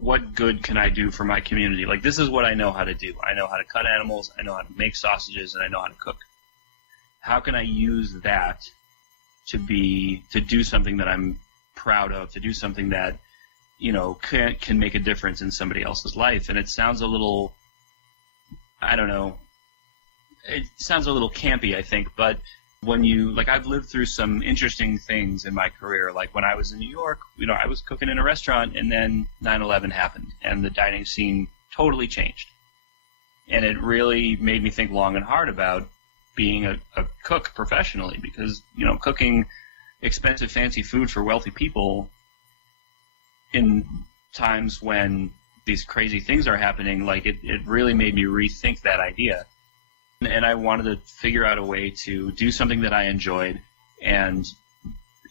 what good can I do for my community? Like, this is what I know how to do. I know how to cut animals, I know how to make sausages, and I know how to cook. How can I use that to do something that I'm proud of, to do something that, can make a difference in somebody else's life? And it sounds a little, I don't know, it sounds a little campy, I think, but when I've lived through some interesting things in my career. Like when I was in New York, I was cooking in a restaurant, and then 9/11 happened, and the dining scene totally changed. And it really made me think long and hard about being a cook professionally, because, cooking expensive, fancy food for wealthy people in times when these crazy things are happening, it really made me rethink that idea. And I wanted to figure out a way to do something that I enjoyed and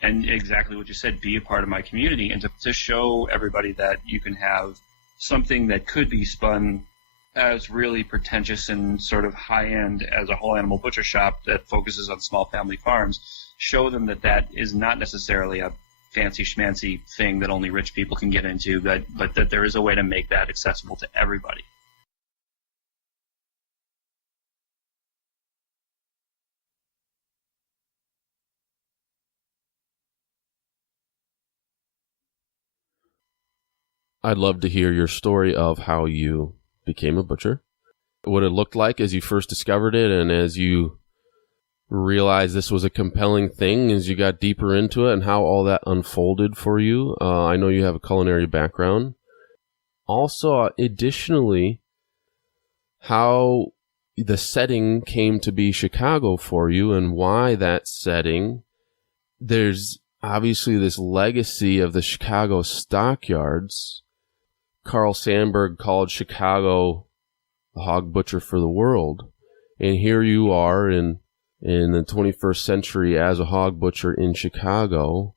exactly what you said, be a part of my community, and to show everybody that you can have something that could be spun as really pretentious and sort of high-end as a whole animal butcher shop that focuses on small family farms. Show them that is not necessarily a fancy schmancy thing that only rich people can get into, but that there is a way to make that accessible to everybody. I'd love to hear your story of how you became a butcher, what it looked like as you first discovered it, and as you realized this was a compelling thing as you got deeper into it, and how all that unfolded for you. I know you have a culinary background. Also, additionally, how the setting came to be Chicago for you, and why that setting. There's obviously this legacy of the Chicago stockyards. Carl Sandburg called Chicago the hog butcher for the world. And here you are in the 21st century as a hog butcher in Chicago.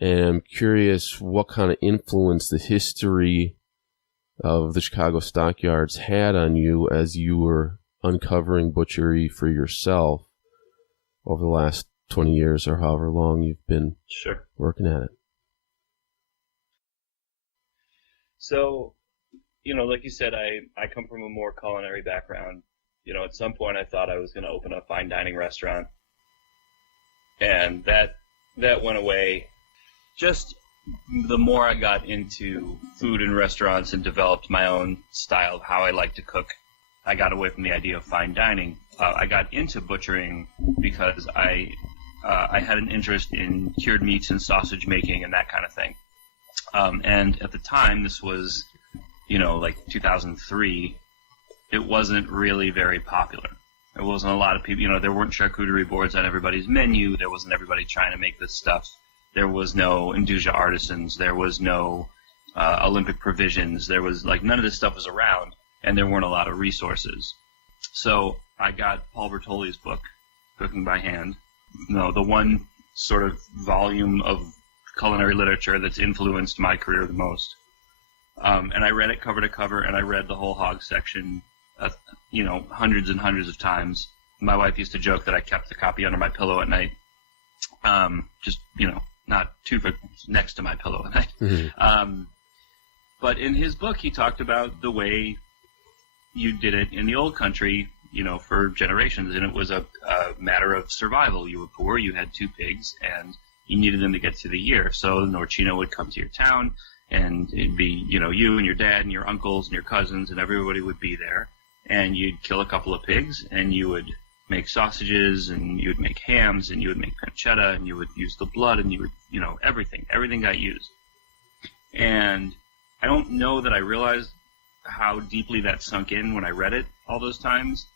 And I'm curious what kind of influence the history of the Chicago stockyards had on you as you were uncovering butchery for yourself over the last 20 years or however long you've been working at it. So, like you said, I come from a more culinary background. At some point I thought I was going to open a fine dining restaurant, and that went away. Just the more I got into food and restaurants and developed my own style of how I like to cook, I got away from the idea of fine dining. I got into butchering because I had an interest in cured meats and sausage making and that kind of thing. And at the time, this was, 2003, it wasn't really very popular. There wasn't a lot of people, there weren't charcuterie boards on everybody's menu. There wasn't everybody trying to make this stuff. There was no Induja artisans. There was no Olympic provisions. There was, none of this stuff was around, and there weren't a lot of resources. So I got Paul Bertoli's book, Cooking by Hand, the one sort of volume of culinary literature that's influenced my career the most. And I read it cover to cover, and I read the whole hog section, hundreds and hundreds of times. My wife used to joke that I kept the copy under my pillow at night, not too next to my pillow at night. Mm-hmm. But in his book, he talked about the way you did it in the old country, for generations, and it was a matter of survival. You were poor, you had 2 pigs, and you needed them to get through the year. So Norchino would come to your town, and it'd be, you and your dad and your uncles and your cousins, and everybody would be there. And you'd kill a couple of pigs, and you would make sausages, and you would make hams, and you would make pancetta, and you would use the blood, and you would, everything got used. And I don't know that I realized how deeply that sunk in when I read it all those times,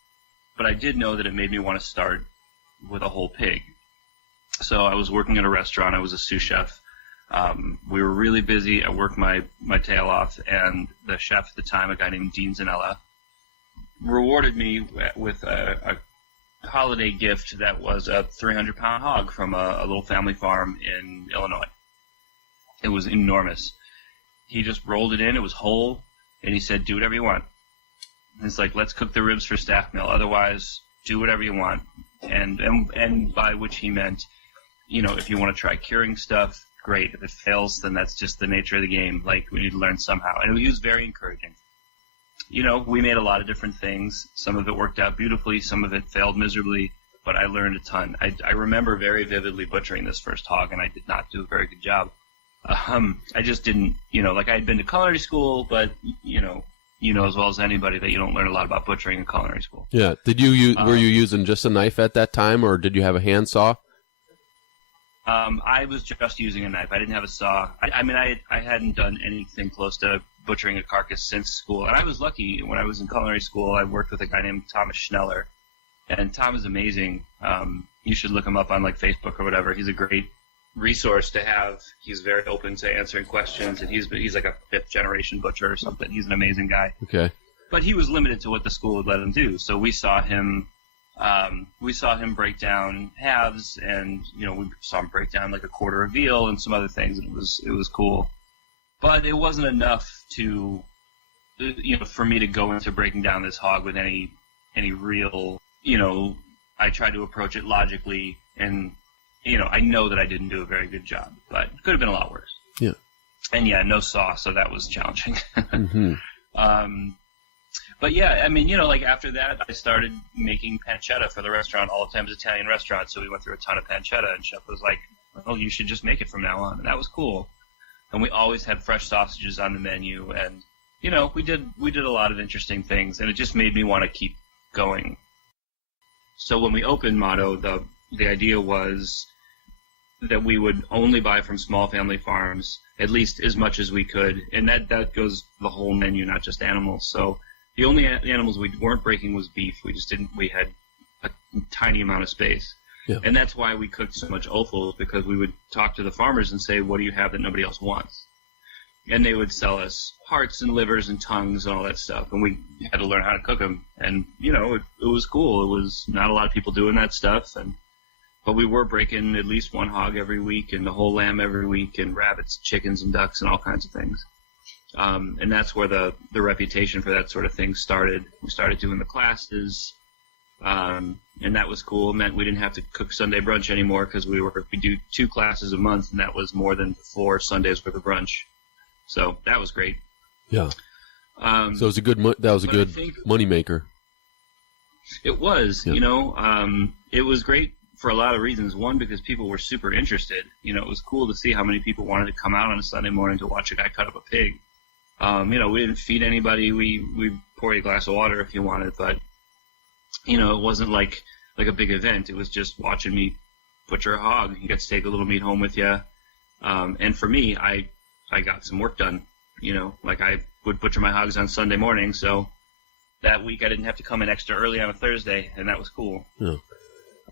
but I did know that it made me want to start with a whole pig. So I was working at a restaurant. I was a sous chef. We were really busy. I worked my tail off, and the chef at the time, a guy named Dean Zanella, rewarded me with a holiday gift that was a 300-pound hog from a little family farm in Illinois. It was enormous. He just rolled it in. It was whole, and he said, "Do whatever you want." And it's like, let's cook the ribs for staff meal. Otherwise, do whatever you want. And by which he meant, if you want to try curing stuff, great. If it fails, then that's just the nature of the game. Like, we need to learn somehow. And he was very encouraging. You know, we made a lot of different things. Some of it worked out beautifully. Some of it failed miserably. But I learned a ton. I remember very vividly butchering this first hog, and I did not do a very good job. I just didn't, you know, like I had been to culinary school, but, you know as well as anybody that you don't learn a lot about butchering in culinary school. Yeah. Did you were you using just a knife at that time, or did you have a handsaw? I was just using a knife. I didn't have a saw. I hadn't done anything close to butchering a carcass since school. And I was lucky. When I was in culinary school, I worked with a guy named Thomas Schneller. And Tom is amazing. You should look him up on like Facebook or whatever. He's a great resource to have. He's very open to answering questions, and he's like a 5th generation butcher or something. He's an amazing guy. Okay. But he was limited to what the school would let him do. So we saw him break down halves, and we saw him break down like a quarter of veal and some other things, and it was cool. But it wasn't enough to for me to go into breaking down this hog with any real. I tried to approach it logically, and I know that I didn't do a very good job, but it could have been a lot worse. Yeah. And yeah, no sauce, so that was challenging. Mm-hmm. But yeah, like after that, I started making pancetta for the restaurant, All Thames Italian restaurant. So we went through a ton of pancetta, and Chef was like, "Well, you should just make it from now on," and that was cool. And we always had fresh sausages on the menu, and we did a lot of interesting things, and it just made me want to keep going. So when we opened Motto, the idea was that we would only buy from small family farms, at least as much as we could, and that goes the whole menu, not just animals. So the only animals we weren't breaking was beef. We had a tiny amount of space. Yeah. And that's why we cooked so much offal, because we would talk to the farmers and say, what do you have that nobody else wants? And they would sell us hearts and livers and tongues and all that stuff, and we had to learn how to cook them. And, it was cool. It was not a lot of people doing that stuff, but we were breaking at least one hog every week, and the whole lamb every week, and rabbits, chickens, and ducks, and all kinds of things. And that's where the reputation for that sort of thing started. We started doing the classes, and that was cool. It meant we didn't have to cook Sunday brunch anymore, because we do 2 classes a month, and that was more than 4 Sundays worth of brunch. So that was great. Yeah. So it was a good money maker. It was, yeah. It was great for a lot of reasons. One, because people were super interested. It was cool to see how many people wanted to come out on a Sunday morning to watch a guy cut up a pig. We didn't feed anybody. We pour you a glass of water if you wanted, but it wasn't like a big event. It was just watching me butcher a hog. You got to take a little meat home with you. And for me, I got some work done. Like I would butcher my hogs on Sunday morning, so that week I didn't have to come in extra early on a Thursday, and that was cool. Yeah.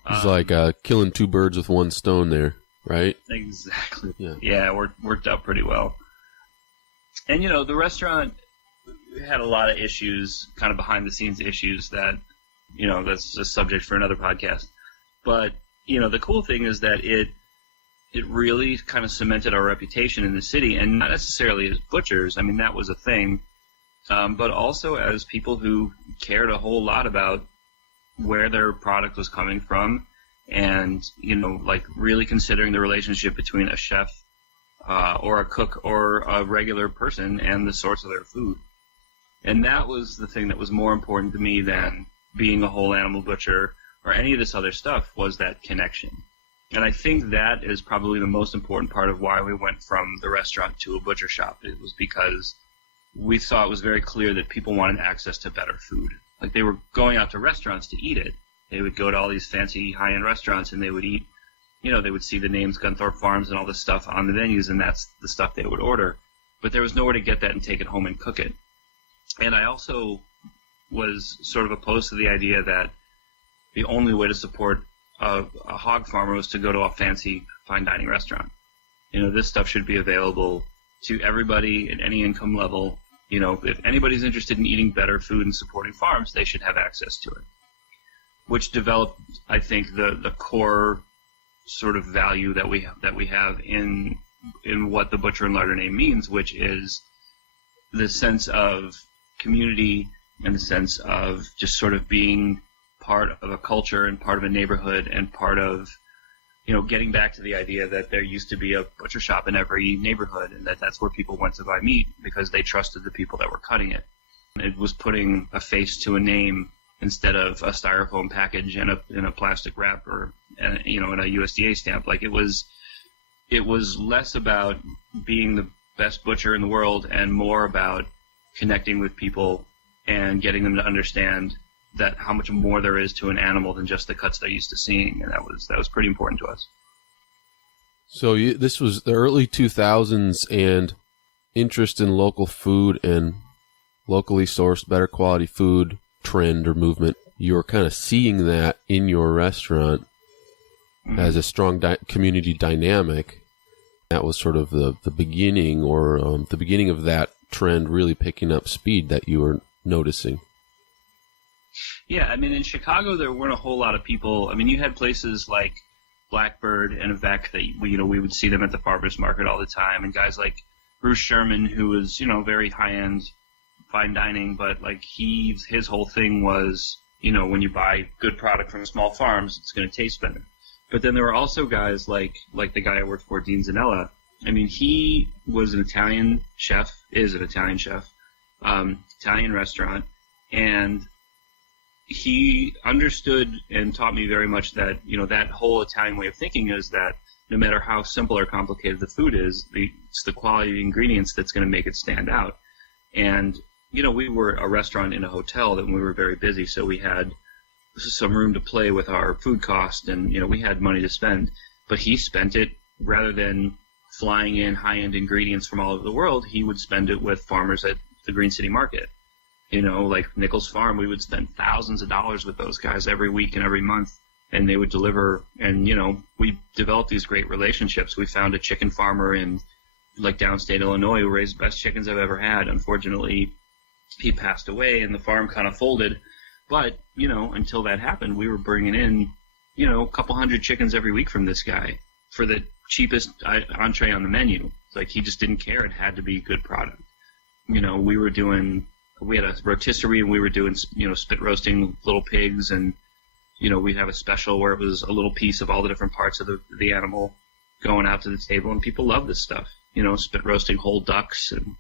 It's like killing 2 birds with 1 stone there, right? Exactly. Yeah, it worked out pretty well. And, the restaurant had a lot of issues, kind of behind-the-scenes issues that, that's a subject for another podcast. But, the cool thing is that it really kind of cemented our reputation in the city, and not necessarily as butchers. I mean, that was a thing, but also as people who cared a whole lot about where their product was coming from, and really considering the relationship between a chef or a cook or a regular person and the source of their food. And that was the thing that was more important to me than being a whole animal butcher or any of this other stuff, was that connection. And I think that is probably the most important part of why we went from the restaurant to a butcher shop. It was because we saw it was very clear that people wanted access to better food. Like, they were going out to restaurants to eat it. They would go to all these fancy high-end restaurants, and they would eat, they would see the names Gunthorpe Farms and all this stuff on the menus, and that's the stuff they would order. But there was nowhere to get that and take it home and cook it. And I also was sort of opposed to the idea that the only way to support a hog farmer was to go to a fancy fine dining restaurant. This stuff should be available to everybody at any income level. If anybody's interested in eating better food and supporting farms, they should have access to it. Which developed, I think, the core sort of value that we have in what the butcher and larder name means, which is the sense of community and the sense of just sort of being part of a culture and part of a neighborhood and part of getting back to the idea that there used to be a butcher shop in every neighborhood, and that's where people went to buy meat because they trusted the people that were cutting it. It was putting a face to a name instead of a styrofoam package in a plastic wrap or and a USDA stamp. Like it was less about being the best butcher in the world and more about connecting with people and getting them to understand that how much more there is to an animal than just the cuts they're used to seeing, and that was pretty important to us. So this was the early 2000s, and interest in local food and locally sourced, better quality food trend or movement. You were kind of seeing that in your restaurant as a strong community dynamic. That was sort of the beginning, or the beginning of that trend really picking up speed that you were noticing. Yeah, I mean, in Chicago, there weren't a whole lot of people. I mean, you had places like Blackbird and Avec that we would see them at the farmers market all the time, and guys like Bruce Sherman, who was very high-end fine dining, but like his whole thing was when you buy good product from small farms, it's going to taste better. But then there were also guys like the guy I worked for, Dean Zanella. I mean, he was an Italian chef, Italian restaurant, and he understood and taught me very much that, that whole Italian way of thinking is that no matter how simple or complicated the food is, it's the quality of the ingredients that's going to make it stand out. And, we were a restaurant in a hotel that we were very busy, so we had some room to play with our food cost, and, we had money to spend. But he spent it, rather than flying in high-end ingredients from all over the world, he would spend it with farmers at the Green City Market. Like Nichols Farm, we would spend thousands of dollars with those guys every week and every month, and they would deliver. And, we developed these great relationships. We found a chicken farmer in, downstate Illinois who raised the best chickens I've ever had. Unfortunately, he passed away, and the farm kind of folded. But, until that happened, we were bringing in, a couple hundred chickens every week from this guy for the cheapest entree on the menu. Like, he just didn't care. It had to be good product. We had a rotisserie, and we were doing, spit roasting little pigs, and, we'd have a special where it was a little piece of all the different parts of the animal going out to the table, and people love this stuff. Spit roasting whole ducks, and,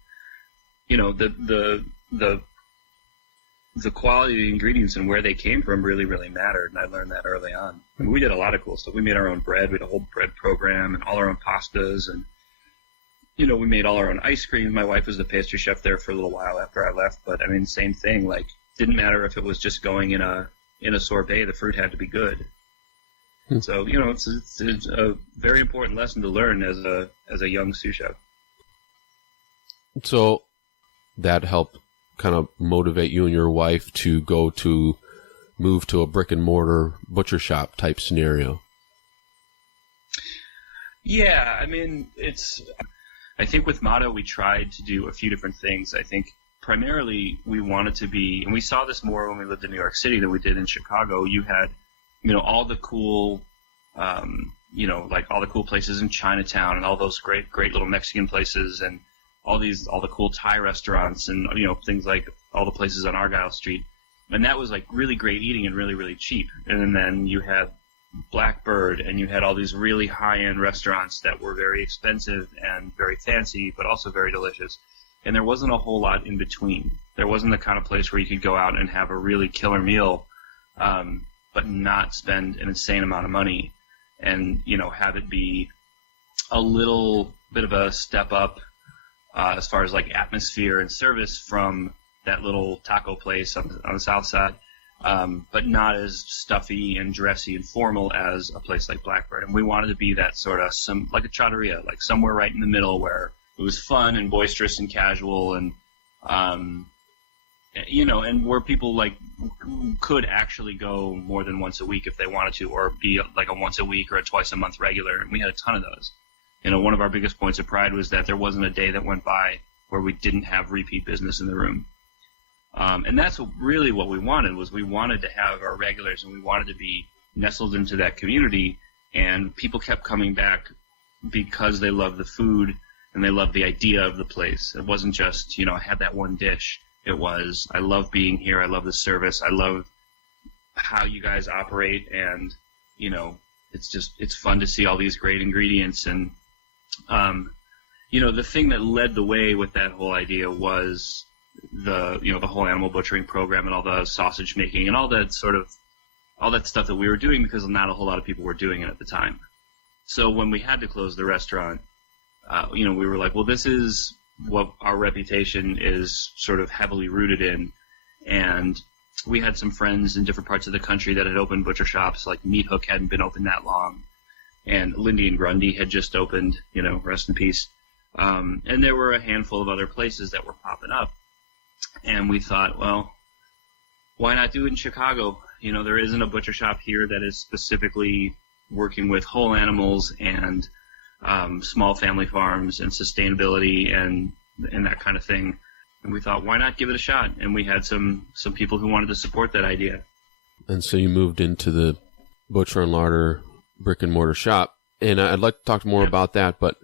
the quality of the ingredients and where they came from really, really mattered, and I learned that early on. I mean, we did a lot of cool stuff. We made our own bread. We had a whole bread program and all our own pastas, and we made all our own ice cream. My wife was the pastry chef there for a little while after I left, but I mean, same thing. Like, didn't matter if it was just going in a sorbet. The fruit had to be good. So it's a very important lesson to learn as a young sous chef. So that helped kind of motivate you and your wife to move to a brick and mortar butcher shop type scenario. Yeah, I mean, I think with Motto, we tried to do a few different things. I think primarily we wanted to be, and we saw this more when we lived in New York City than we did in Chicago. You had, all the cool, all the cool places in Chinatown and all those great little Mexican places, and all the cool Thai restaurants, and, things like all the places on Argyle Street. And that was like really great eating and really, really cheap. And then you had Blackbird, and you had all these really high-end restaurants that were very expensive and very fancy, but also very delicious. And there wasn't a whole lot in between. There wasn't the kind of place where you could go out and have a really killer meal, but not spend an insane amount of money, and, have it be a little bit of a step up as far as like atmosphere and service from that little taco place on the south side. But not as stuffy and dressy and formal as a place like Blackbird. And we wanted to be that sort of like a trattoria, like somewhere right in the middle where it was fun and boisterous and casual, and and where people could actually go more than once a week if they wanted to, or be like a once a week or a twice a month regular. And we had a ton of those. One of our biggest points of pride was that there wasn't a day that went by where we didn't have repeat business in the room. And that's really what we wanted, was we wanted to have our regulars, and we wanted to be nestled into that community, and people kept coming back because they loved the food and they loved the idea of the place. It wasn't just, I had that one dish. It was, I love being here, I love the service, I love how you guys operate, and, it's fun to see all these great ingredients. And, the thing that led the way with that whole idea was the whole animal butchering program and all the sausage making and all that stuff that we were doing, because not a whole lot of people were doing it at the time. So when we had to close the restaurant, we were like, well, this is what our reputation is sort of heavily rooted in. And we had some friends in different parts of the country that had opened butcher shops. Like Meat Hook hadn't been open that long, and Lindy and Grundy had just opened, rest in peace. And there were a handful of other places that were popping up. And we thought, well, why not do it in Chicago? There isn't a butcher shop here that is specifically working with whole animals and small family farms and sustainability and that kind of thing. And we thought, why not give it a shot? And we had some people who wanted to support that idea. And so you moved into the Butcher and Larder brick and mortar shop. And I'd like to talk more about that, but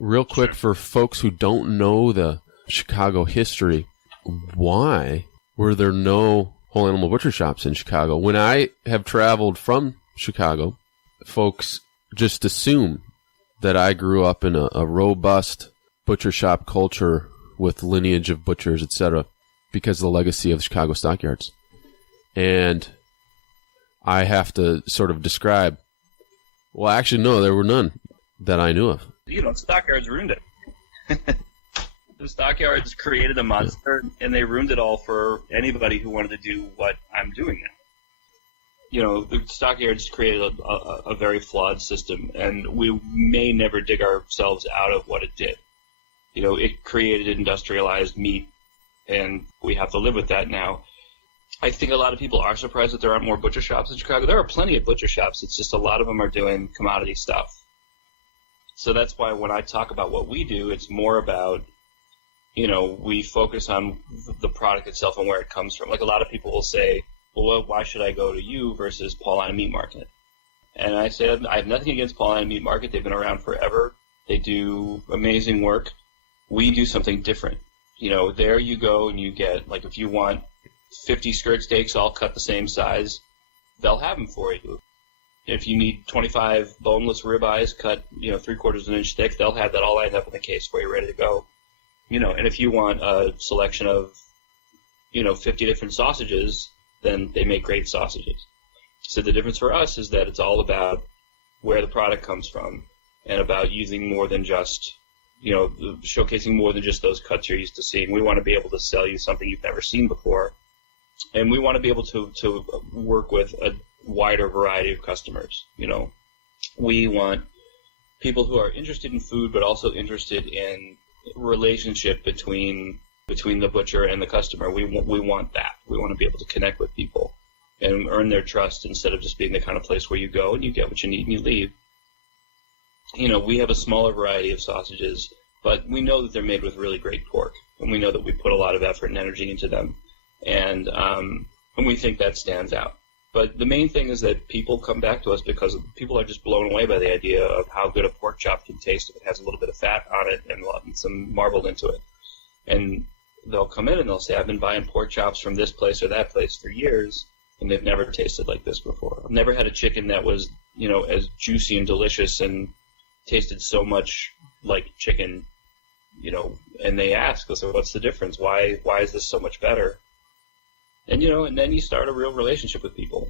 real quick, for folks who don't know the Chicago history, why were there no whole animal butcher shops in Chicago? When I have traveled from Chicago, folks just assume that I grew up in a robust butcher shop culture with lineage of butchers, etc., because of the legacy of the Chicago stockyards. And I have to sort of describe, well, actually, no, there were none that I knew of. Stockyards ruined it. The stockyards created a monster, and they ruined it all for anybody who wanted to do what I'm doing now. The stockyards created a very flawed system, and we may never dig ourselves out of what it did. It created industrialized meat, and we have to live with that now. I think a lot of people are surprised that there aren't more butcher shops in Chicago. There are plenty of butcher shops. It's just a lot of them are doing commodity stuff. So that's why when I talk about what we do, it's more about, we focus on the product itself and where it comes from. Like a lot of people will say, well, why should I go to you versus Paulina Meat Market? And I say, I have nothing against Paulina Meat Market. They've been around forever. They do amazing work. We do something different. There you go and you get, like, if you want 50 skirt steaks all cut the same size, they'll have them for you. If you need 25 boneless ribeyes cut, 3/4 of an inch thick, they'll have that all lined up in the case for you, ready to go. And if you want a selection of, 50 different sausages, then they make great sausages. So the difference for us is that it's all about where the product comes from and about using more than just, showcasing more than just those cuts you're used to seeing. We want to be able to sell you something you've never seen before. And we want to be able to work with a wider variety of customers. We want people who are interested in food, but also interested in relationship between the butcher and the customer. We want that. We want to be able to connect with people and earn their trust instead of just being the kind of place where you go and you get what you need and you leave. We have a smaller variety of sausages, but we know that they're made with really great pork, and we know that we put a lot of effort and energy into them, and we think that stands out. But the main thing is that people come back to us because people are just blown away by the idea of how good a pork chop can taste if it has a little bit of fat on it and some marbled into it. And they'll come in and they'll say, I've been buying pork chops from this place or that place for years, and they've never tasted like this before. I've never had a chicken that was, as juicy and delicious and tasted so much like chicken, and they ask us, what's the difference? Why is this so much better? And, and then you start a real relationship with people.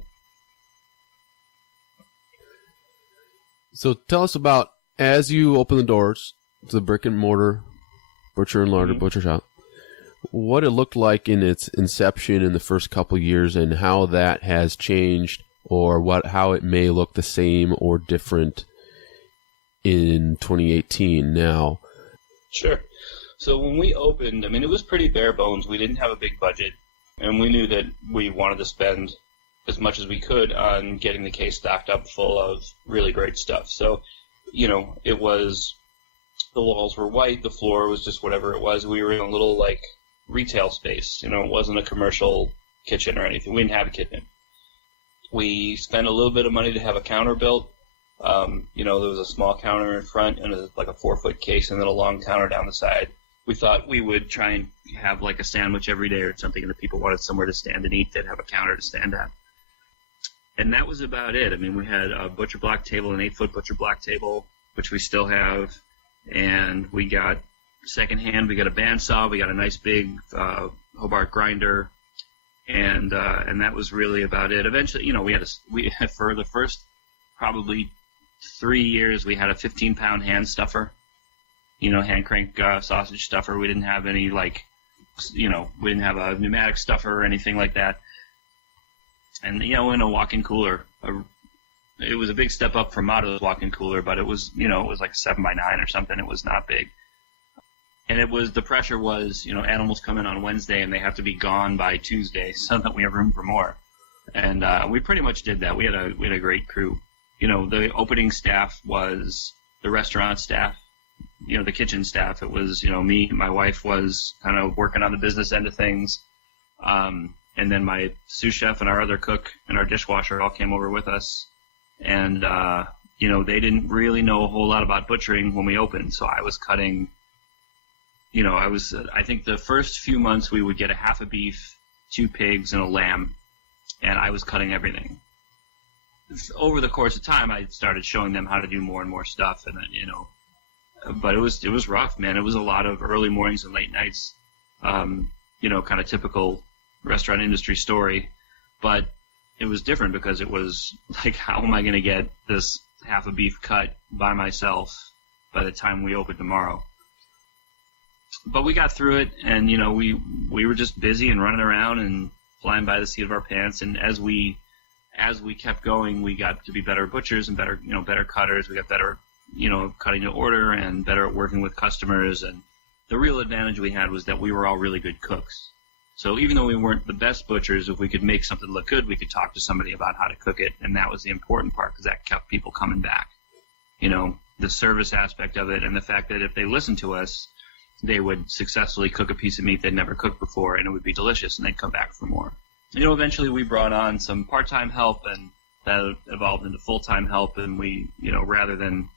So tell us about, as you open the doors to the brick and mortar Butcher and Larder butcher shop, what it looked like in its inception in the first couple of years and how that has changed, or how it may look the same or different in 2018 now. Sure. So when we opened, it was pretty bare bones. We didn't have a big budget, and we knew that we wanted to spend as much as we could on getting the case stocked up full of really great stuff. So, it was, the walls were white, the floor was just whatever it was. We were in a little, retail space. It wasn't a commercial kitchen or anything. We didn't have a kitchen. We spent a little bit of money to have a counter built. There was a small counter in front and a 4-foot case and then a long counter down the side. We thought we would try and have a sandwich every day or something, and if people wanted somewhere to stand and eat, they'd have a counter to stand at. And that was about it. I mean, we had a butcher block table, an 8-foot butcher block table, which we still have, and we got secondhand. We got a bandsaw. We got a nice big Hobart grinder, and that was really about it. Eventually, we had for the first probably 3 years, we had a 15-pound hand stuffer, hand crank sausage stuffer. We didn't have any we didn't have a pneumatic stuffer or anything like that. And, in a walk-in cooler, it was a big step up from Motto's walk-in cooler, but it was, it was like 7x9 or something. It was not big. And the pressure was, animals come in on Wednesday and they have to be gone by Tuesday so that we have room for more. And we pretty much did that. We had a great crew. The opening staff was the restaurant staff, the kitchen staff. It was, me, my wife was kind of working on the business end of things. And then my sous chef and our other cook and our dishwasher all came over with us. And, they didn't really know a whole lot about butchering when we opened. So I was cutting, I think the first few months we would get a half a beef, 2 pigs, and a lamb. And I was cutting everything. Over the course of time, I started showing them how to do more and more stuff. And, but it was rough, man. It was a lot of early mornings and late nights, kind of typical restaurant industry story, but it was different because it was like, how am I going to get this half a beef cut by myself by the time we open tomorrow? But we got through it, and we were just busy and running around and flying by the seat of our pants. And as we kept going, we got to be better butchers and better cutters. We got better cutting to order and better at working with customers. And the real advantage we had was that we were all really good cooks. So even though we weren't the best butchers, if we could make something look good, we could talk to somebody about how to cook it, and that was the important part because that kept people coming back. The service aspect of it and the fact that if they listened to us, they would successfully cook a piece of meat they'd never cooked before, and it would be delicious, and they'd come back for more. Eventually we brought on some part-time help, and that evolved into full-time help, and we, rather than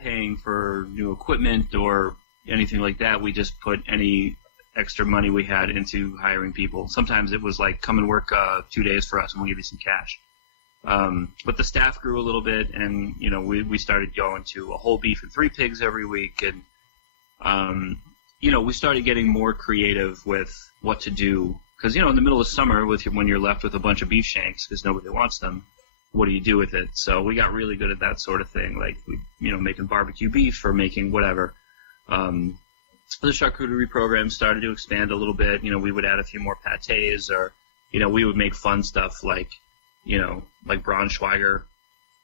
paying for new equipment or anything like that, we just put any extra money we had into hiring people. Sometimes it was like, come and work 2 days for us and we'll give you some cash. But the staff grew a little bit, and we started going to a whole beef and 3 pigs every week, and we started getting more creative with what to do because in the middle of summer, when you're left with a bunch of beef shanks because nobody wants them, what do you do with it? So we got really good at that sort of thing, like making barbecue beef or making whatever. The charcuterie program started to expand a little bit. We would add a few more pâtés, or, we would make fun stuff like Braunschweiger,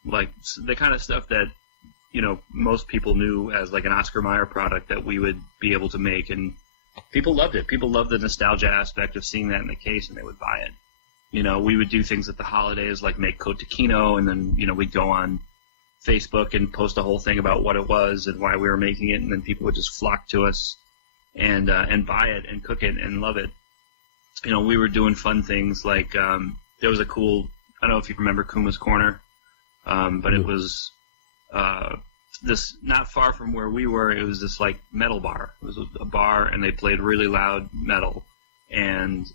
like the kind of stuff that, most people knew as like an Oscar Mayer product that we would be able to make. And people loved it. People loved the nostalgia aspect of seeing that in the case, and they would buy it. We would do things at the holidays like make cotechino, and then, we'd go on Facebook and post a whole thing about what it was and why we were making it, and then people would just flock to us and buy it and cook it and love it. We were doing fun things like there was a cool, I don't know if you remember Kuma's Corner, but it was this not far from where we were. It was this like metal bar. It was a bar, and they played really loud metal, and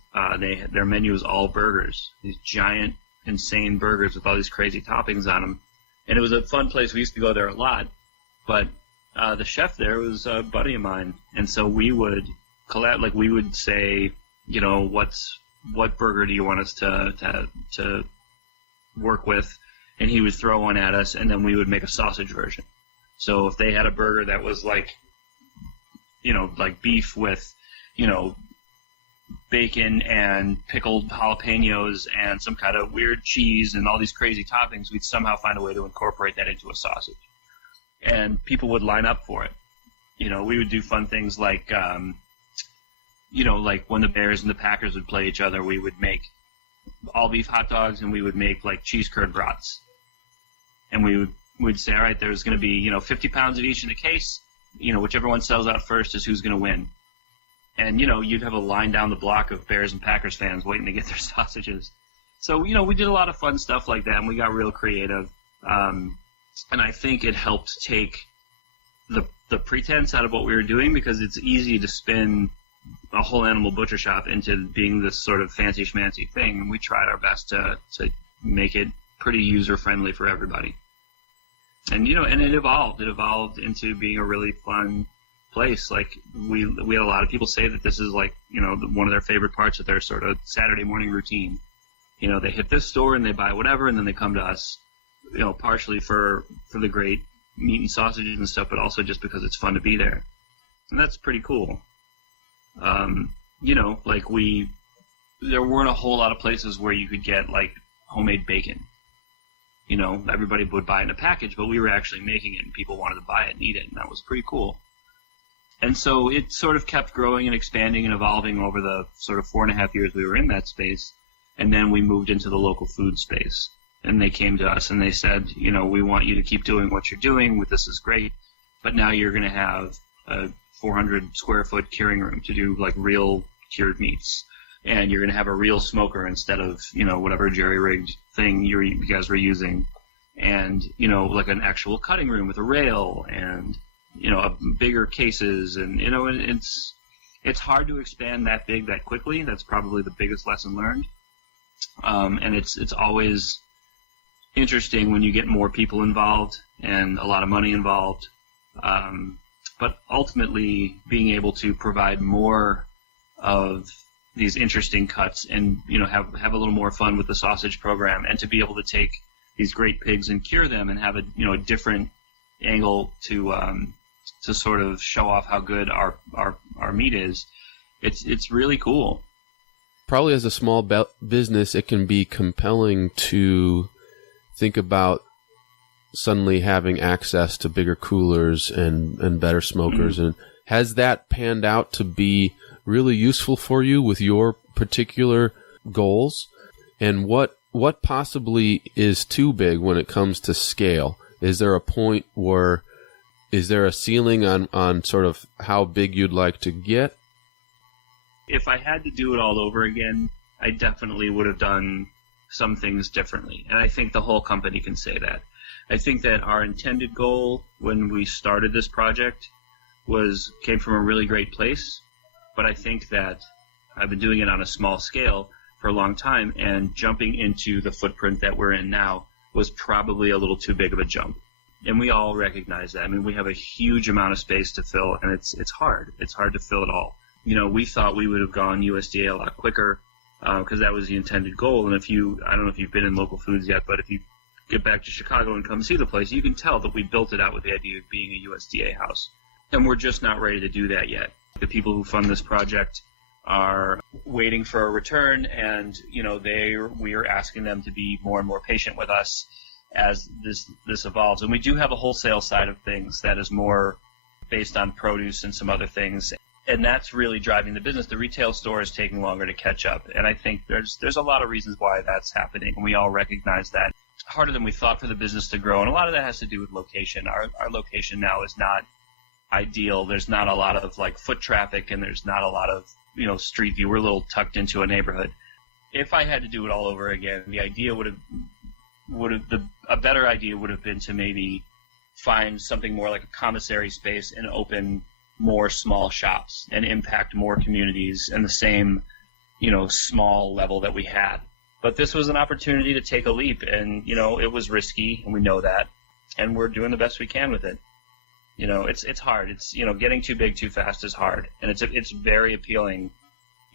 their menu was all burgers, these giant, insane burgers with all these crazy toppings on them. And it was a fun place. We used to go there a lot. But the chef there was a buddy of mine. And so we would we would say, what burger do you want us to work with? And he would throw one at us, and then we would make a sausage version. So if they had a burger that was like beef with, bacon and pickled jalapenos and some kind of weird cheese and all these crazy toppings, we'd somehow find a way to incorporate that into a sausage. And people would line up for it. We would do fun things like, like when the Bears and the Packers would play each other, we would make all beef hot dogs, and we would make like cheese curd brats. And we'd say, all right, there's going to be, 50 pounds of each in the case. Whichever one sells out first is who's going to win. And, you'd have a line down the block of Bears and Packers fans waiting to get their sausages. So, we did a lot of fun stuff like that, and we got real creative. And I think it helped take the pretense out of what we were doing, because it's easy to spin a whole animal butcher shop into being this sort of fancy schmancy thing, and we tried our best to make it pretty user friendly for everybody. And and it evolved. It evolved into being a really fun place. Like we had a lot of people say that this is like one of their favorite parts of their sort of Saturday morning routine. They hit this store and they buy whatever, and then they come to us. Partially for the great meat and sausages and stuff, but also just because it's fun to be there, and that's pretty cool. There weren't a whole lot of places where you could get like homemade bacon. Everybody would buy it in a package, but we were actually making it, and people wanted to buy it and eat it, and that was pretty cool. And so it sort of kept growing and expanding and evolving over the sort of 4.5 years we were in that space, and then we moved into the local food space. And they came to us and they said, we want you to keep doing what you're doing. This is great, but now you're going to have a 400 square foot curing room to do like real cured meats, and you're going to have a real smoker instead of whatever jerry-rigged thing you guys were using, and like an actual cutting room with a rail and bigger cases, and it's hard to expand that big that quickly. That's probably the biggest lesson learned, and it's always interesting when you get more people involved and a lot of money involved, but ultimately being able to provide more of these interesting cuts and have a little more fun with the sausage program, and to be able to take these great pigs and cure them and have a different angle to sort of show off how good our meat is. It's really cool. Probably as a small business, it can be compelling to think about suddenly having access to bigger coolers and better smokers. Mm-hmm. And has that panned out to be really useful for you with your particular goals? And what possibly is too big when it comes to scale? Is there a point where, is there a ceiling on sort of how big you'd like to get? If I had to do it all over again, I definitely would have done some things differently, and I think the whole company can say that. I think that our intended goal when we started this project came from a really great place, but I think that I've been doing it on a small scale for a long time, and jumping into the footprint that we're in now was probably a little too big of a jump. And we all recognize that. I mean, we have a huge amount of space to fill, and it's hard. It's hard to fill it all. We thought we would have gone USDA a lot quicker, because that was the intended goal. And I don't know if you've been in local foods yet, but if you get back to Chicago and come see the place, you can tell that we built it out with the idea of being a USDA house. And we're just not ready to do that yet. The people who fund this project are waiting for a return, and we are asking them to be more and more patient with us as this evolves. And we do have a wholesale side of things that is more based on produce and some other things, and that's really driving the business. The retail store is taking longer to catch up, and I think there's a lot of reasons why that's happening, and we all recognize that. It's harder than we thought for the business to grow, and a lot of that has to do with location. Our location now is not ideal. There's not a lot of foot traffic, and there's not a lot of street view. We're a little tucked into a neighborhood. If I had to do it all over again, the idea a better idea would have been to maybe find something more like a commissary space and open more small shops and impact more communities in the same small level that we had. But this was an opportunity to take a leap, and it was risky, and we know that, and we're doing the best we can with it. It's hard. It's getting too big too fast is hard, and it's very appealing,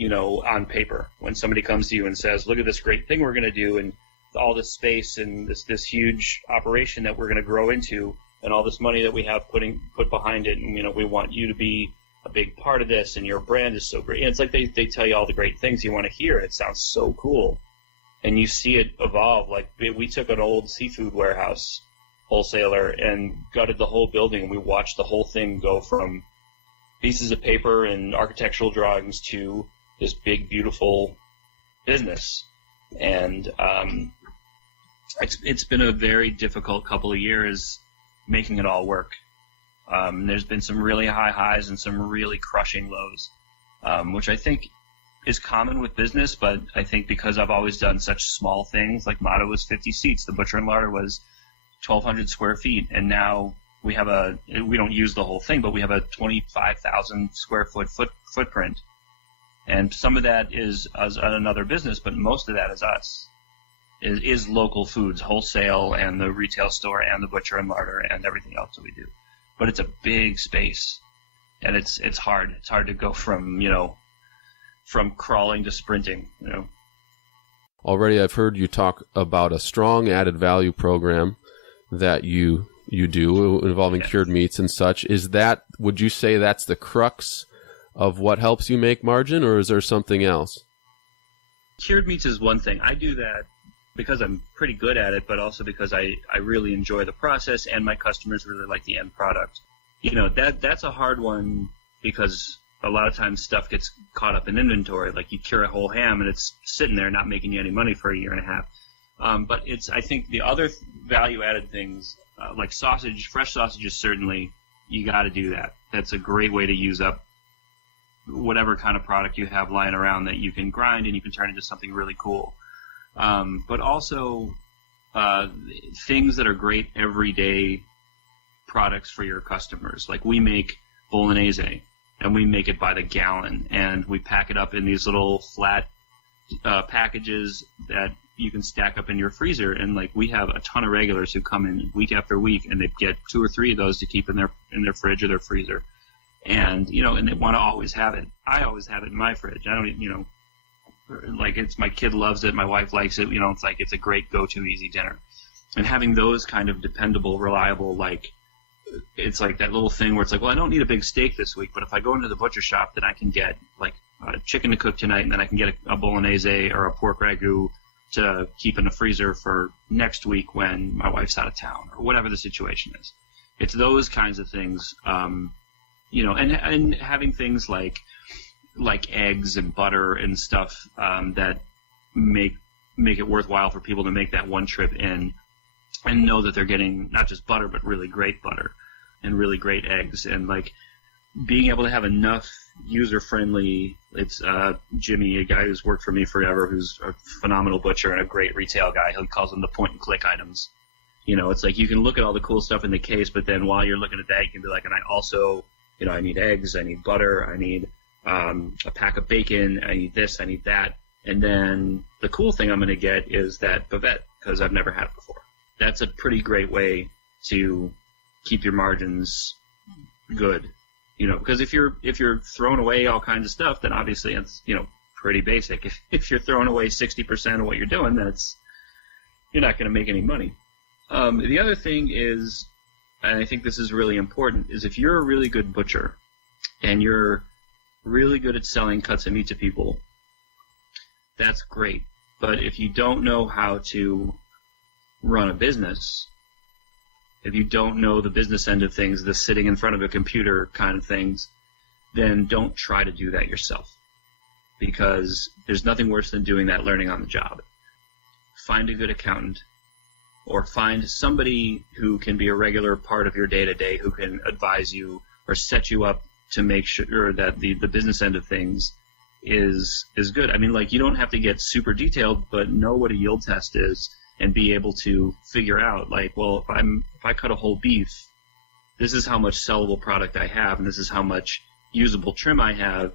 on paper when somebody comes to you and says, "Look at this great thing we're going to do, and all this space and this huge operation that we're going to grow into, and all this money that we have put behind it, and we want you to be a big part of this, and your brand is so great." And it's like they tell you all the great things you want to hear. It sounds so cool, and you see it evolve. Like we took an old seafood warehouse wholesaler and gutted the whole building, and we watched the whole thing go from pieces of paper and architectural drawings to this big, beautiful business. And it's been a very difficult couple of years making it all work. There's been some really high highs and some really crushing lows, which I think is common with business, but I think because I've always done such small things, like Motto was 50 seats, the Butcher and Larder was 1,200 square feet, and now we don't use the whole thing, but we have a 25,000 square footprint. And some of that is another business, but most of that is us. Is local foods, wholesale, and the retail store, and the butcher and larder, and everything else that we do. But it's a big space, and it's hard. It's hard to go from crawling to sprinting. Already, I've heard you talk about a strong added value program that you do involving cured meats and such. Would you say that's the crux of what helps you make margin, or is there something else? Cured meats is one thing. I do that because I'm pretty good at it, but also because I really enjoy the process and my customers really like the end product. That's a hard one because a lot of times stuff gets caught up in inventory. Like you cure a whole ham and it's sitting there not making you any money for a year and a half. But I think the other value-added things, like sausage, fresh sausages, certainly, you got to do that. That's a great way to use up whatever kind of product you have lying around that you can grind and you can turn into something really cool. But also things that are great everyday products for your customers. Like we make bolognese, and we make it by the gallon, and we pack it up in these little flat packages that you can stack up in your freezer. And like we have a ton of regulars who come in week after week, and they get 2 or 3 of those to keep in their fridge or their freezer. And and they want to always have it. I always have it in my fridge. I don't like my kid loves it, my wife likes it. It's like it's a great go-to easy dinner. And having those kind of dependable, reliable, it's like that little thing where it's like, well, I don't need a big steak this week, but if I go into the butcher shop, then I can get like a chicken to cook tonight, and then I can get a bolognese or a pork ragu to keep in the freezer for next week when my wife's out of town, or whatever the situation is. It's those kinds of things, and having things like eggs and butter and stuff that make it worthwhile for people to make that one trip in and know that they're getting not just butter, but really great butter and really great eggs. And like being able to have enough user-friendly, it's Jimmy, a guy who's worked for me forever, who's a phenomenal butcher and a great retail guy. He calls them the point-and-click items. It's like you can look at all the cool stuff in the case, but then while you're looking at that, you can be like, and I also, I need eggs, I need butter, I need a pack of bacon, I need this, I need that. And then the cool thing I'm going to get is that bavette, because I've never had it before. That's a pretty great way to keep your margins good. Because if you're throwing away all kinds of stuff, then obviously it's, pretty basic. If you're throwing away 60% of what you're doing, then you're not going to make any money. The other thing is, and I think this is really important, is if you're a really good butcher and you're really good at selling cuts of meat to people, that's great. But if you don't know how to run a business, if you don't know the business end of things, the sitting in front of a computer kind of things, then don't try to do that yourself, because there's nothing worse than doing that learning on the job. Find a good accountant, or find somebody who can be a regular part of your day-to-day, who can advise you or set you up to make sure that the business end of things is good. I mean, like, you don't have to get super detailed, but know what a yield test is and be able to figure out, like, well, if I cut a whole beef, this is how much sellable product I have, and this is how much usable trim I have,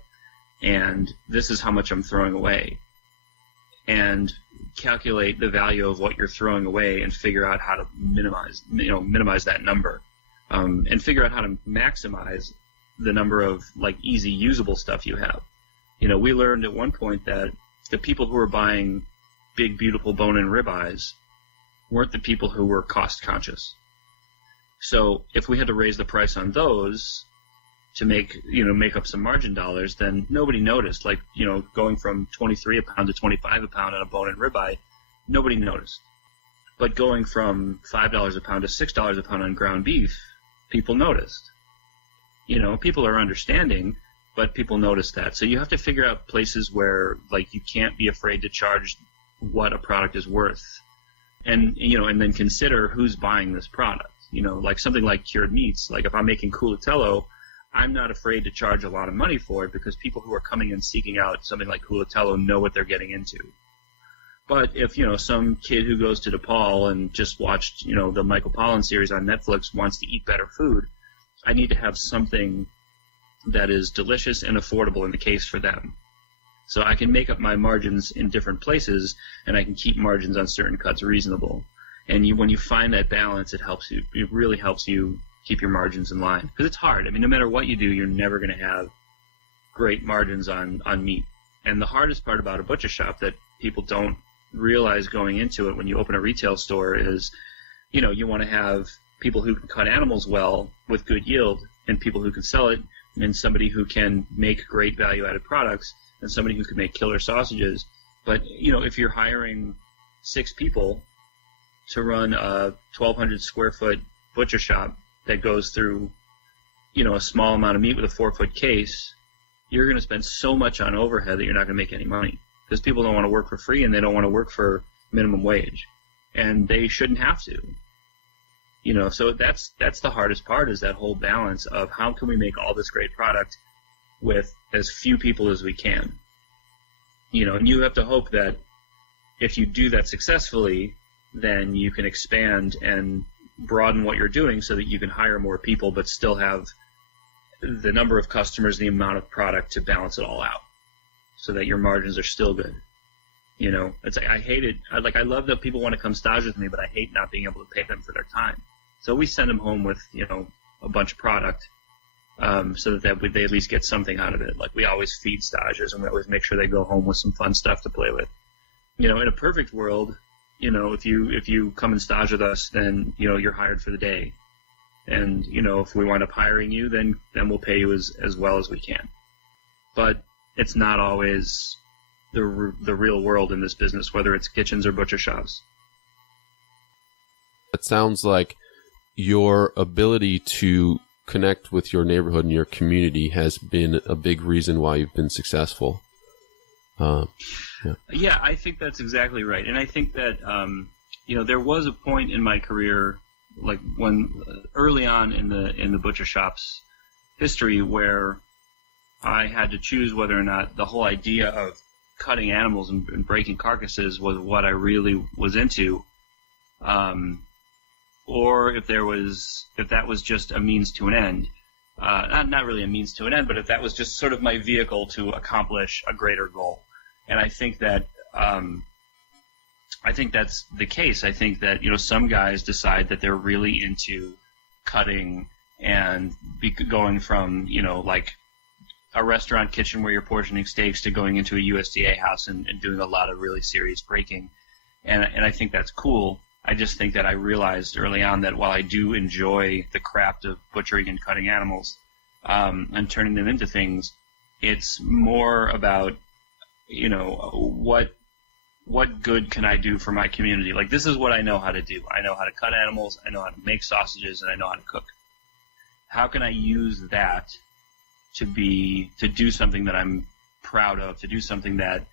and this is how much I'm throwing away. And calculate the value of what you're throwing away and figure out how to minimize that number, and figure out how to maximize the number of like easy usable stuff you have. We learned at one point that the people who were buying big, beautiful bone-in ribeyes weren't the people who were cost conscious. So if we had to raise the price on those to make up some margin dollars, then nobody noticed. Like, going from 23 a pound to 25 a pound on a bone-in ribeye, nobody noticed. But going from $5 a pound to $6 a pound on ground beef, people noticed. People are understanding, but people notice that. So you have to figure out places where, like, you can't be afraid to charge what a product is worth, and then consider who's buying this product. Like something like cured meats. Like if I'm making culatello, I'm not afraid to charge a lot of money for it, because people who are coming and seeking out something like culatello know what they're getting into. But if some kid who goes to DePaul and just watched the Michael Pollan series on Netflix wants to eat better food, I need to have something that is delicious and affordable in the case for them. So I can make up my margins in different places, and I can keep margins on certain cuts reasonable. And when you find that balance, it helps you. It really helps you keep your margins in line, because it's hard. I mean, no matter what you do, you're never going to have great margins on meat. And the hardest part about a butcher shop that people don't realize going into it when you open a retail store is, you want to have people who can cut animals well with good yield, and people who can sell it, and somebody who can make great value-added products, and somebody who can make killer sausages. But, if you're hiring 6 people to run a 1,200 square foot butcher shop that goes through, a small amount of meat with a 4-foot case, you're going to spend so much on overhead that you're not going to make any money, because people don't want to work for free, and they don't want to work for minimum wage, and they shouldn't have to. So that's the hardest part, is that whole balance of how can we make all this great product with as few people as we can. And you have to hope that if you do that successfully, then you can expand and broaden what you're doing so that you can hire more people but still have the number of customers, the amount of product to balance it all out, so that your margins are still good. It's like, I hate it. I love that people want to come stage with me, but I hate not being able to pay them for their time. So we send them home with, a bunch of product, so that they at least get something out of it. Like, we always feed stages, and we always make sure they go home with some fun stuff to play with. In a perfect world, if you come and stage with us, then, you're hired for the day. And, if we wind up hiring you, then we'll pay you as well as we can. But it's not always the real world in this business, whether it's kitchens or butcher shops. It sounds like your ability to connect with your neighborhood and your community has been a big reason why you've been successful. Yeah, I think that's exactly right. And I think that, there was a point in my career, like when early on in the butcher shop's history, where I had to choose whether or not the whole idea of cutting animals and breaking carcasses was what I really was into, or if that was just a means to an end. Not really a means to an end, but if that was just sort of my vehicle to accomplish a greater goal. And I think that that's the case. I think that, some guys decide that they're really into cutting and going from, like a restaurant kitchen where you're portioning steaks to going into a USDA house and doing a lot of really serious breaking. And I think that's cool. I just think that I realized early on that while I do enjoy the craft of butchering and cutting animals, and turning them into things, it's more about, what good can I do for my community? Like, this is what I know how to do. I know how to cut animals, I know how to make sausages, and I know how to cook. How can I use that to do something that I'm proud of, to do something that,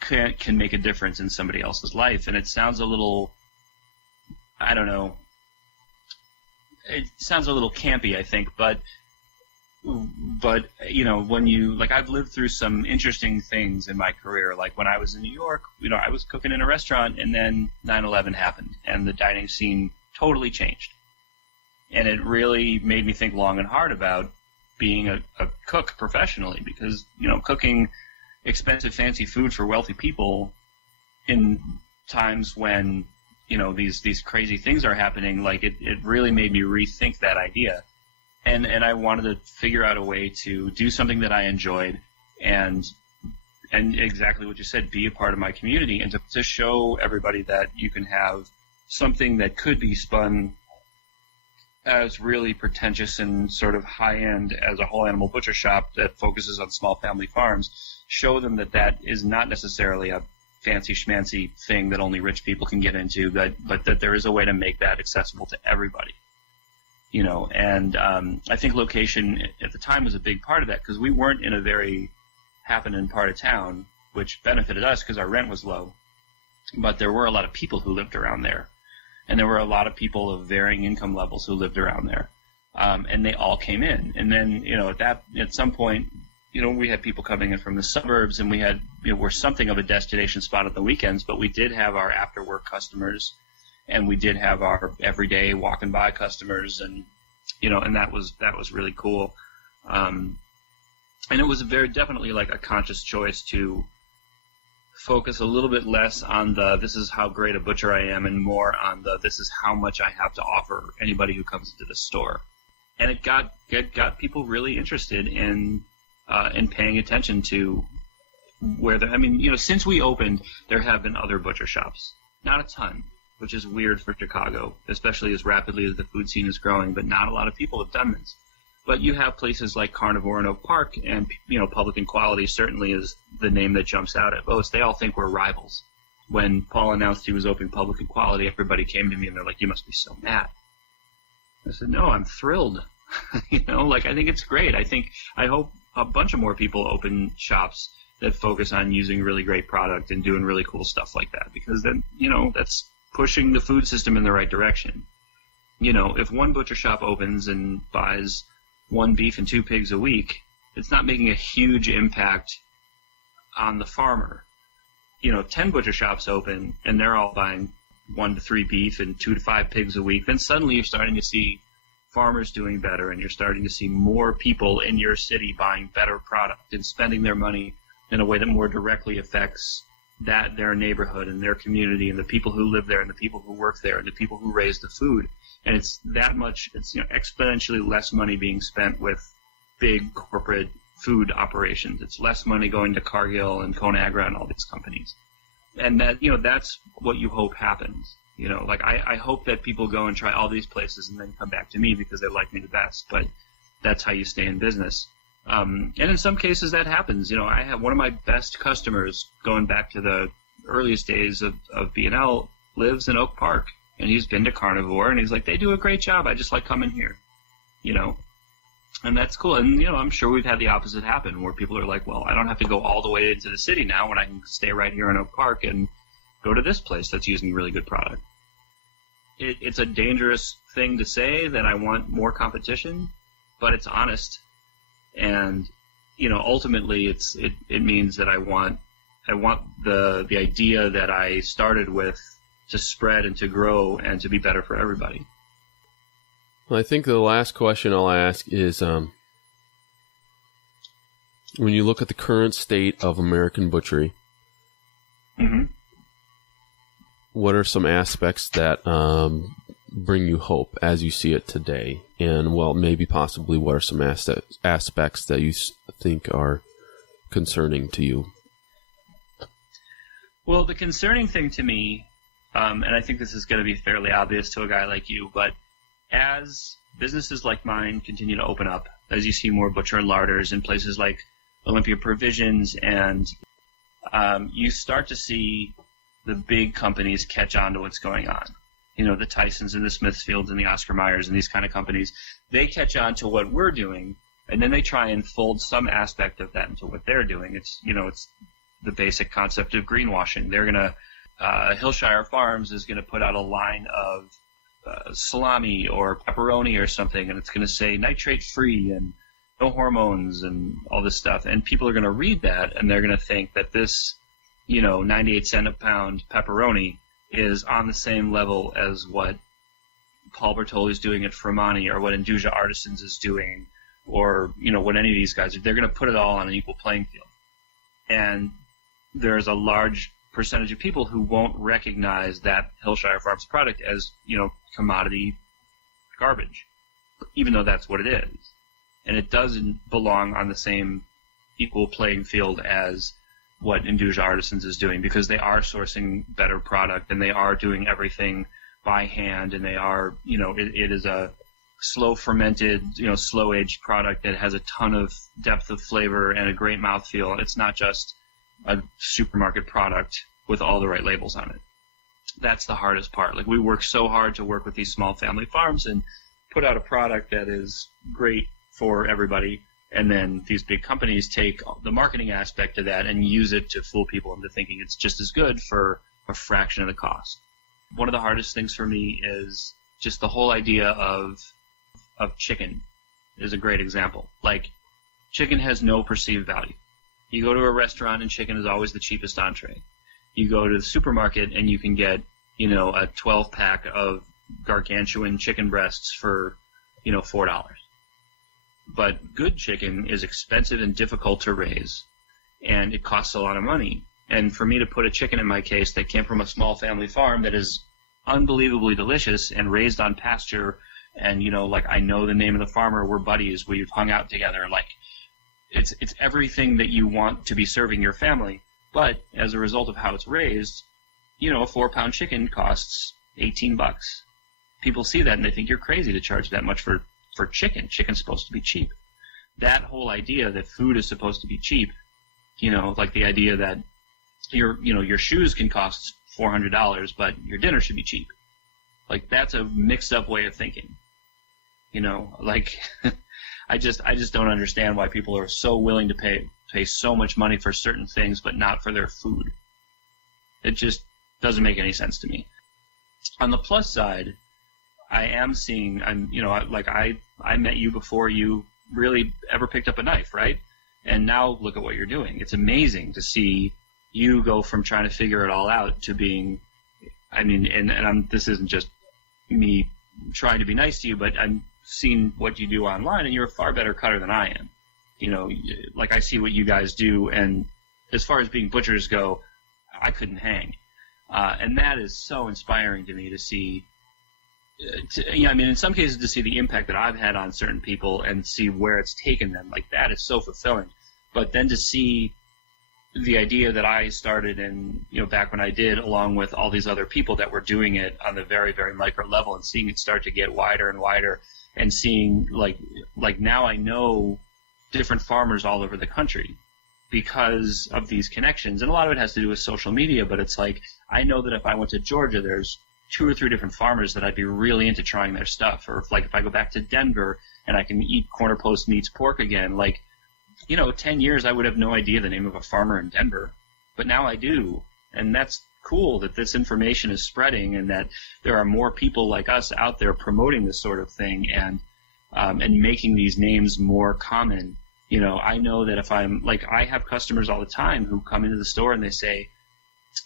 can make a difference in somebody else's life? And it sounds a little, I don't know, it sounds a little campy, I think, but when you, like, I've lived through some interesting things in my career. Like, when I was in New York, I was cooking in a restaurant, and then 9/11 happened, and the dining scene totally changed. And it really made me think long and hard about being a cook professionally, because, cooking expensive, fancy food for wealthy people in times when, these crazy things are happening, like, it really made me rethink that idea. And I wanted to figure out a way to do something that I enjoyed, and exactly what you said, be a part of my community, and to show everybody that you can have something that could be spun as really pretentious and sort of high-end as a whole animal butcher shop that focuses on small family farms, show them that is not necessarily a fancy schmancy thing that only rich people can get into, but that there is a way to make that accessible to everybody. And I think location at the time was a big part of that, because we weren't in a very happening part of town, which benefited us because our rent was low. But there were a lot of people who lived around there, and there were a lot of people of varying income levels who lived around there, and they all came in. And then, at some point, we had people coming in from the suburbs, and we had, we're something of a destination spot on the weekends, but we did have our after-work customers. And we did have our everyday walking by customers, and and that was really cool. And it was very definitely like a conscious choice to focus a little bit less on the this is how great a butcher I am and more on the this is how much I have to offer anybody who comes into the store. And it got people really interested in paying attention to where I mean, you know, since we opened, there have been other butcher shops. Not a ton, which is weird for Chicago, especially as rapidly as the food scene is growing, but not a lot of people have done this. But you have places like Carnivore and Oak Park, and, you know, Public and Quality certainly is the name that jumps out at most. They all think we're rivals. When Paul announced he was opening Public and Quality, everybody came to me and they're like, "You must be so mad." I said, "No, I'm thrilled." You know, like, I think it's great. I hope a bunch of more people open shops that focus on using really great product and doing really cool stuff like that, because then, you know, that's pushing the food system in the right direction. You know, if one butcher shop opens and buys 1 beef and 2 pigs a week, it's not making a huge impact on the farmer. You know, 10 butcher shops open and they're all buying 1 to 3 beef and 2 to 5 pigs a week, then suddenly you're starting to see farmers doing better, and you're starting to see more people in your city buying better product and spending their money in a way that more directly affects their neighborhood and their community and the people who live there and the people who work there and the people who raise the food. And it's that much, it's, you know, exponentially less money being spent with big corporate food operations. It's less money going to Cargill and Conagra and all these companies. And that, you know, that's what you hope happens. You know, like, I hope that people go and try all these places and then come back to me because they like me the best. But that's how you stay in business. And in some cases that happens. You know, I have one of my best customers going back to the earliest days of B&L lives in Oak Park, and he's been to Carnivore, and he's like, "They do a great job. I just like coming here," you know, and that's cool. And, you know, I'm sure we've had the opposite happen where people are like, "Well, I don't have to go all the way into the city now when I can stay right here in Oak Park and go to this place that's using really good product." It's a dangerous thing to say that I want more competition, but it's honest. And, you know, ultimately it means that I want the idea that I started with to spread and to grow and to be better for everybody. Well, I think the last question I'll ask is, when you look at the current state of American butchery, mm-hmm. what are some aspects that bring you hope as you see it today? And, well, maybe possibly what are some aspects that you think are concerning to you? Well, the concerning thing to me, and I think this is going to be fairly obvious to a guy like you, but as businesses like mine continue to open up, as you see more butcher and larders in places like Olympia Provisions, and you start to see the big companies catch on to what's going on. You know, the Tysons and the Smithfields and the Oscar Mayers and these kind of companies, they catch on to what we're doing, and then they try and fold some aspect of that into what they're doing. It's, you know, it's the basic concept of greenwashing. They're going to, Hillshire Farms is going to put out a line of salami or pepperoni or something, and it's going to say nitrate free and no hormones and all this stuff. And people are going to read that, and they're going to think that this, you know, 98 cent a pound pepperoni is on the same level as what Paul Bertoli is doing at Fermani, or what Induja Artisans is doing, or, you know, what any of these guys are. They're going to put it all on an equal playing field. And there's a large percentage of people who won't recognize that Hillshire Farms product as, you know, commodity garbage, even though that's what it is. And it doesn't belong on the same equal playing field as what Induja Artisans is doing, because they are sourcing better product and they are doing everything by hand, and they are, you know, it is a slow fermented, you know, slow aged product that has a ton of depth of flavor and a great mouthfeel. It's not just a supermarket product with all the right labels on it. That's the hardest part. Like, we work so hard to work with these small family farms and put out a product that is great for everybody. And then these big companies take the marketing aspect of that and use it to fool people into thinking it's just as good for a fraction of the cost. One of the hardest things for me is just the whole idea of chicken is a great example. Like, chicken has no perceived value. You go to a restaurant and chicken is always the cheapest entree. You go to the supermarket and you can get, you know, a 12-pack of gargantuan chicken breasts for, you know, $4. But good chicken is expensive and difficult to raise, and it costs a lot of money. And for me to put a chicken in my case that came from a small family farm that is unbelievably delicious and raised on pasture, and like I know the name of the farmer, we're buddies, we've hung out together, like it's everything that you want to be serving your family. But as a result of how it's raised, a 4-pound chicken costs $18. People see that and they think you're crazy to charge that much for chicken. Chicken's supposed to be cheap. That whole idea that food is supposed to be cheap, like the idea that your shoes can cost $400, but your dinner should be cheap. Like, that's a mixed up way of thinking. Like I just don't understand why people are so willing to pay so much money for certain things, but not for their food. It just doesn't make any sense to me. On the plus side, I am seeing, I met you before you really ever picked up a knife, right? And now look at what you're doing. It's amazing to see you go from trying to figure it all out to being, this isn't just me trying to be nice to you, but I'm seeing what you do online, and you're a far better cutter than I am. Like I see what you guys do, and as far as being butchers go, I couldn't hang. And that is so inspiring to me to see. In some cases, to see the impact that I've had on certain people and see where it's taken them, like that is so fulfilling. But then to see the idea that I started in, back when I did, along with all these other people that were doing it on the very, very micro level, and seeing it start to get wider and wider, and seeing like now I know different farmers all over the country because of these connections. And a lot of it has to do with social media, but it's like I know that if I went to Georgia, there's 2 or 3 different farmers that I'd be really into trying their stuff. Or if I go back to Denver and I can eat Corner Post Meats pork again, 10 years I would have no idea the name of a farmer in Denver, but now I do. And that's cool that this information is spreading and that there are more people like us out there promoting this sort of thing and making these names more common. I know that if I have customers all the time who come into the store and they say,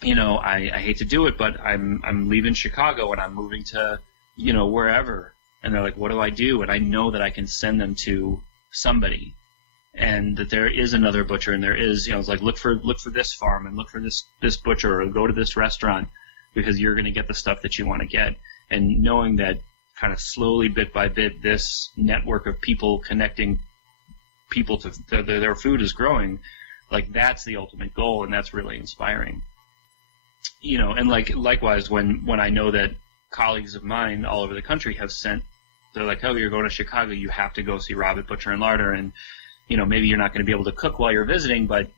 I hate to do it, but I'm leaving Chicago and I'm moving to, wherever. And they're like, what do I do? And I know that I can send them to somebody, and that there is another butcher, and there is, it's like, look for this farm and look for this butcher, or go to this restaurant, because you're going to get the stuff that you want to get. And knowing that kind of slowly, bit by bit, this network of people connecting people to their food is growing, like that's the ultimate goal, and that's really inspiring. And likewise, when I know that colleagues of mine all over the country they're like, oh, you're going to Chicago, you have to go see Rob at Butcher and Larder, and maybe you're not going to be able to cook while you're visiting, but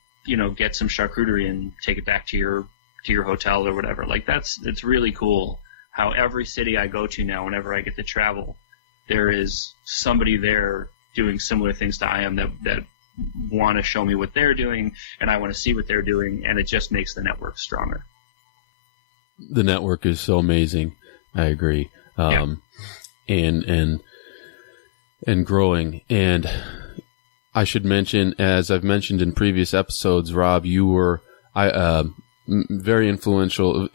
get some charcuterie and take it back to your hotel or whatever. Like it's really cool how every city I go to now, whenever I get to travel, there is somebody there doing similar things to I am that want to show me what they're doing, and I want to see what they're doing, and it just makes the network stronger. The network is so amazing. I agree. Yeah. And growing. And I should mention, as I've mentioned in previous episodes, Rob, you were very influential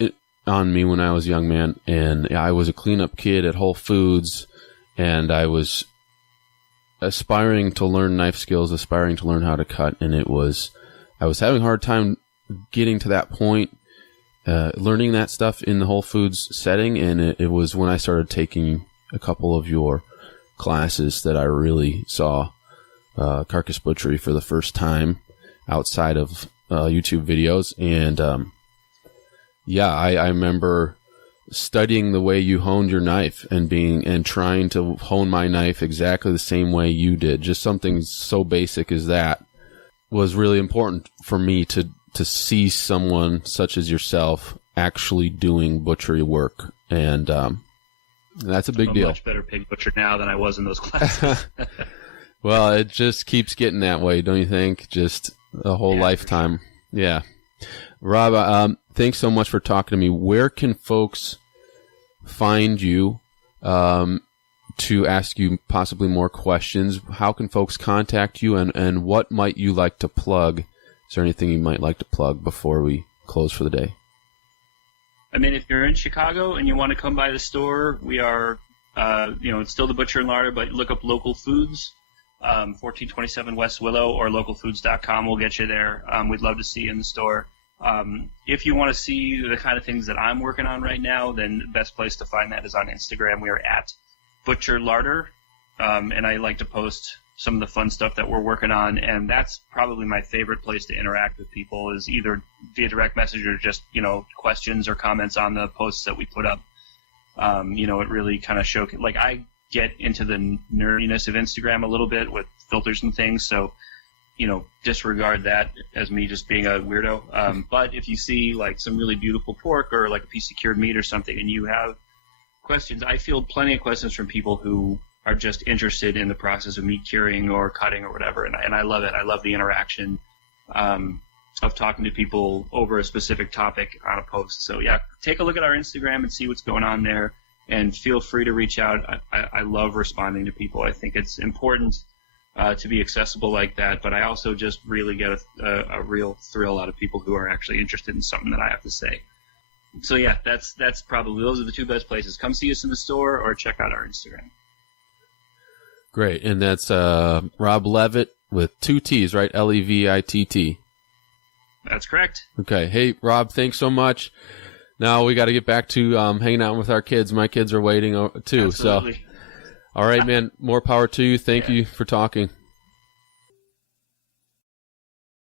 on me when I was a young man, and I was a cleanup kid at Whole Foods, and I was aspiring to learn knife skills, aspiring to learn how to cut, and I was having a hard time getting to that point, learning that stuff in the Whole Foods setting, and it was when I started taking a couple of your classes that I really saw carcass butchery for the first time outside of YouTube videos. And I remember studying the way you honed your knife and trying to hone my knife exactly the same way you did. Just something so basic as that was really important for me to see someone such as yourself actually doing butchery work. And that's a big deal. I'm a much better pig butcher now than I was in those classes. Well, it just keeps getting that way, don't you think? Just a whole lifetime. Sure. Yeah. Rob, thanks so much for talking to me. Where can folks find you to ask you possibly more questions? How can folks contact you, and what might you like to plug? Is there anything you might like to plug before we close for the day? If you're in Chicago and you want to come by the store, we are, it's still the Butcher and Larder, but look up local foods. 1427 West Willow, or localfoods.com will get you there. We'd love to see you in the store. If you want to see the kind of things that I'm working on right now, then the best place to find that is on Instagram. We are at Butcher Larder, and I like to post some of the fun stuff that we're working on, and that's probably my favorite place to interact with people, is either via direct message or just, questions or comments on the posts that we put up. It really kind of showcases, like, I get into the nerdiness of Instagram a little bit with filters and things, so disregard that as me just being a weirdo. But if you see like some really beautiful pork or like a piece of cured meat or something, and you have questions, I field plenty of questions from people who are just interested in the process of meat curing or cutting or whatever, and I love it. I love the interaction of talking to people over a specific topic on a post. So yeah, take a look at our Instagram and see what's going on there, and feel free to reach out. I love responding to people. I think it's important to be accessible like that, but I also just really get a real thrill out of people who are actually interested in something that I have to say. So yeah, that's probably, those are the two best places. Come see us in the store or check out our Instagram. Great. And that's Rob Levitt with 2 T's, right? Levitt. That's correct. Okay. Hey, Rob, thanks so much. Now we got to get back to hanging out with our kids. My kids are waiting too. Absolutely. So, all right, man. More power to you. Thank you for talking.